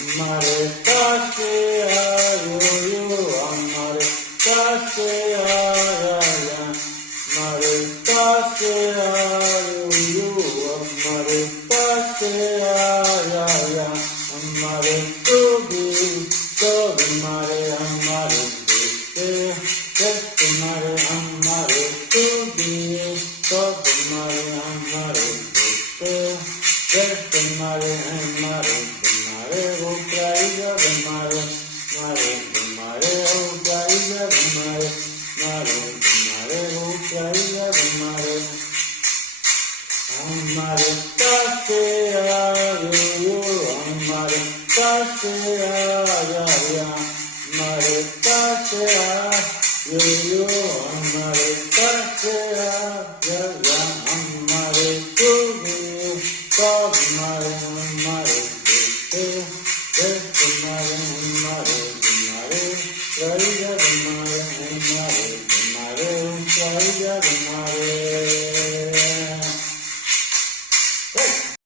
हमारे कासे आयो हमारे कासे आया हमारे कासे आयो हमारे कासे आया हमारे तो भी हमारे हमारे देश तुम्हारे हमारे तो भी हमारे हमारे देश तुम्हारे हमारे वो प्राइजा हमारे हमारे वो प्राइजा हमारे वो प्राइजा हमारे कासे आयो हमारे कासे आया हमारे कासे आयो हमारे कासे आया हमारे तुम्हें सब हमारे हमारे तुम्हारे हमारे प्राइजा हमारे हमारे